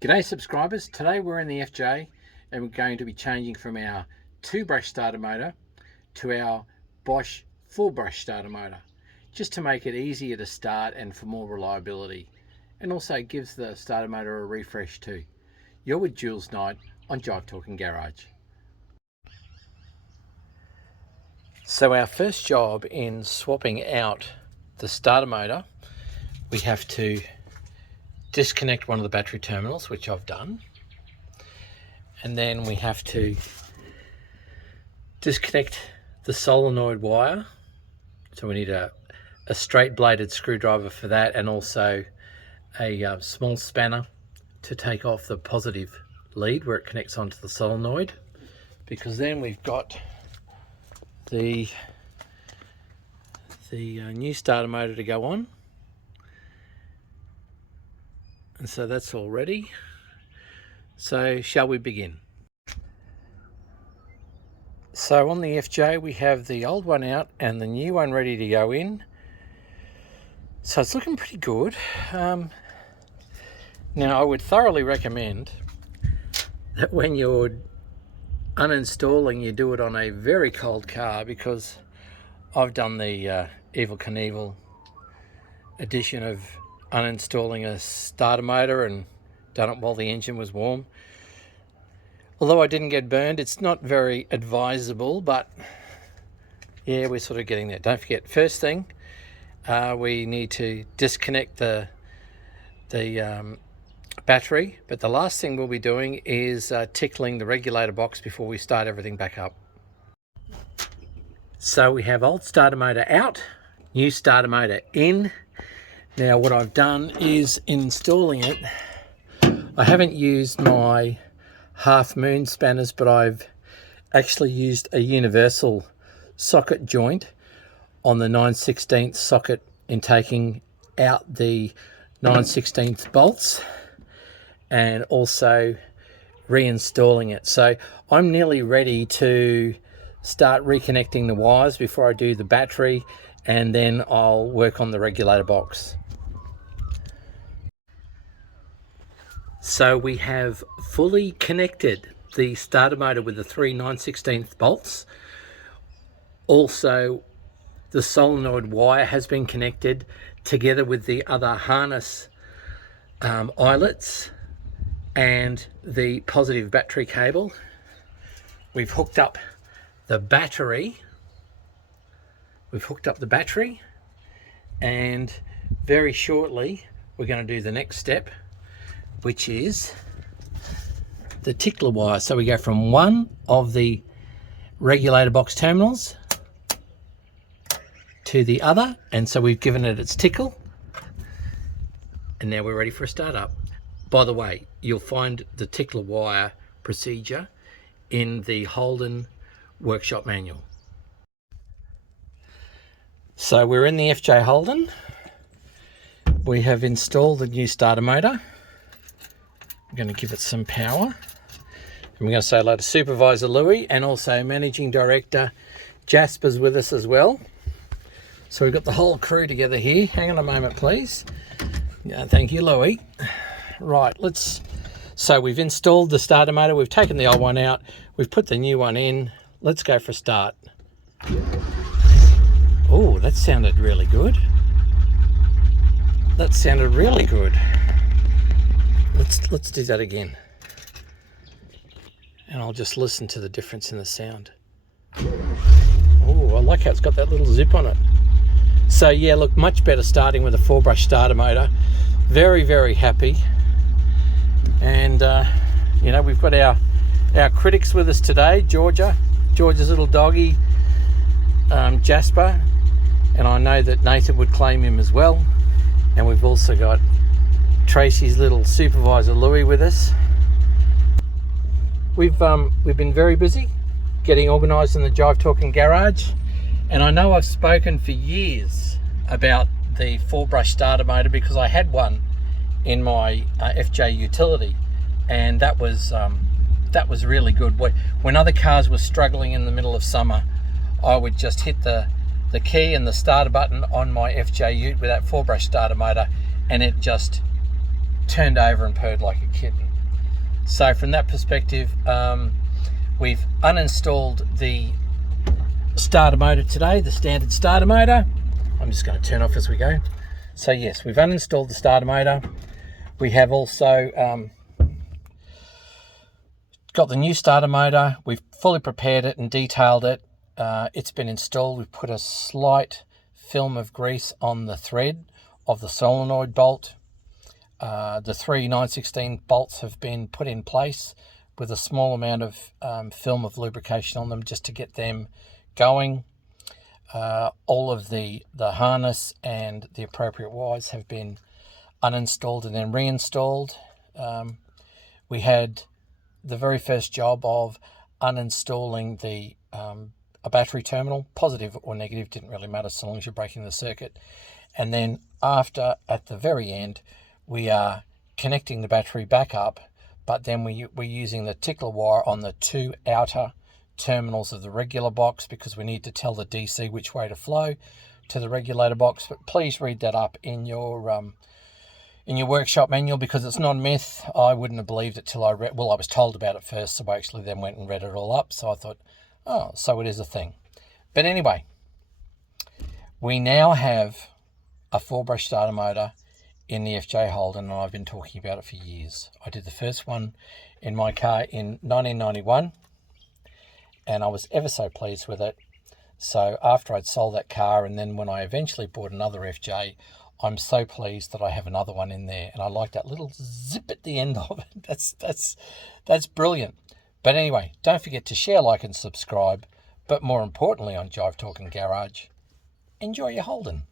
G'day subscribers, today we're in the FJ and we're going to be changing from our 2-brush starter motor to our Bosch 4-brush starter motor, just to make it easier to start and for more reliability, and also gives the starter motor a refresh too. You're with Jules Knight on Jive Talking Garage. So our first job in swapping out the starter motor, we have to disconnect one of the battery terminals, which I've done, and then we have to disconnect the solenoid wire. So we need a straight bladed screwdriver for that, and also a small spanner to take off the positive lead where it connects onto the solenoid, because then we've got the new starter motor to go on. And so that's all ready. So shall we begin? So on the FJ we have the old one out and the new one ready to go in. So it's looking pretty good. Now I would thoroughly recommend that when you're uninstalling you do it on a very cold car, because I've done the Evel Knievel edition of uninstalling a starter motor and done it while the engine was warm. Although I didn't get burned, it's not very advisable, but yeah, we're sort of getting there. Don't forget, first thing, we need to disconnect the battery, but the last thing we'll be doing is tickling the regulator box before we start everything back up. So we have old starter motor out, new starter motor in. Now what I've done is, in installing it, I haven't used my half moon spanners, but I've actually used a universal socket joint on the 9/16 socket in taking out the 9/16 bolts and also reinstalling it. So I'm nearly ready to start reconnecting the wires before I do the battery, and then I'll work on the regulator box. So we have fully connected the starter motor with the 3 9/16 bolts. Also, the solenoid wire has been connected together with the other harness eyelets and the positive battery cable. We've hooked up the battery. And very shortly we're going to do the next step, which is the tickler wire. So we go from one of the regulator box terminals to the other, and so we've given it its tickle, and now we're ready for a startup. By the way, you'll find the tickler wire procedure in the Holden workshop manual. So we're in the FJ Holden. We have installed the new starter motor. I'm going to give it some power. And we're going to say hello to Supervisor Louis, and also Managing Director Jasper's with us as well. So we've got the whole crew together here. Hang on a moment, please. Yeah, thank you, Louis. Right, so we've installed the starter motor. We've taken the old one out. We've put the new one in. Let's go for a start. Oh, that sounded really good. Let's do that again. And I'll just listen to the difference in the sound. Oh, I like how it's got that little zip on it. So yeah, look, much better starting with a 4-brush starter motor. Very, very happy. And you know, we've got our critics with us today. George's little doggy, Jasper, and I know that Nathan would claim him as well. And we've also got Tracy's little Supervisor Louis with us. We've been very busy getting organised in the Jive Talking Garage, and I know I've spoken for years about the 4-brush starter motor because I had one in my FJ utility, and that was really good. When other cars were struggling in the middle of summer, I would just hit the key and the starter button on my FJ ute with that 4-brush starter motor, and it just turned over and purred like a kitten. So from that perspective, we've uninstalled the starter motor today, the standard starter motor. I'm just going to turn off as we go. So yes, we've uninstalled the starter motor. We have also got the new starter motor. We've fully prepared it and detailed it. It's been installed. We've put a slight film of grease on the thread of the solenoid bolt. The three 916 bolts have been put in place with a small amount of film of lubrication on them just to get them going. All of the harness and the appropriate wires have been uninstalled and then reinstalled. We had the very first job of uninstalling the a battery terminal, positive or negative, didn't really matter so long as you're breaking the circuit. And then after, at the very end, we are connecting the battery back up, but then we're using the tickler wire on the two outer terminals of the regulator box because we need to tell the DC which way to flow to the regulator box. But please read that up in your workshop manual because it's not a myth. I wouldn't have believed it till I read. Well, I was told about it first, so I actually then went and read it all up. So I thought, oh, so it is a thing. But anyway, we now have a 4-brush starter motor in the FJ Holden, and I've been talking about it for years. I did the first one in my car in 1991, and I was ever so pleased with it. So after I'd sold that car, and then when I eventually bought another FJ, I'm so pleased that I have another one in there, and I like that little zip at the end of it. That's brilliant. But anyway, don't forget to share, like, and subscribe. But more importantly, on Jive Talking Garage, enjoy your Holden.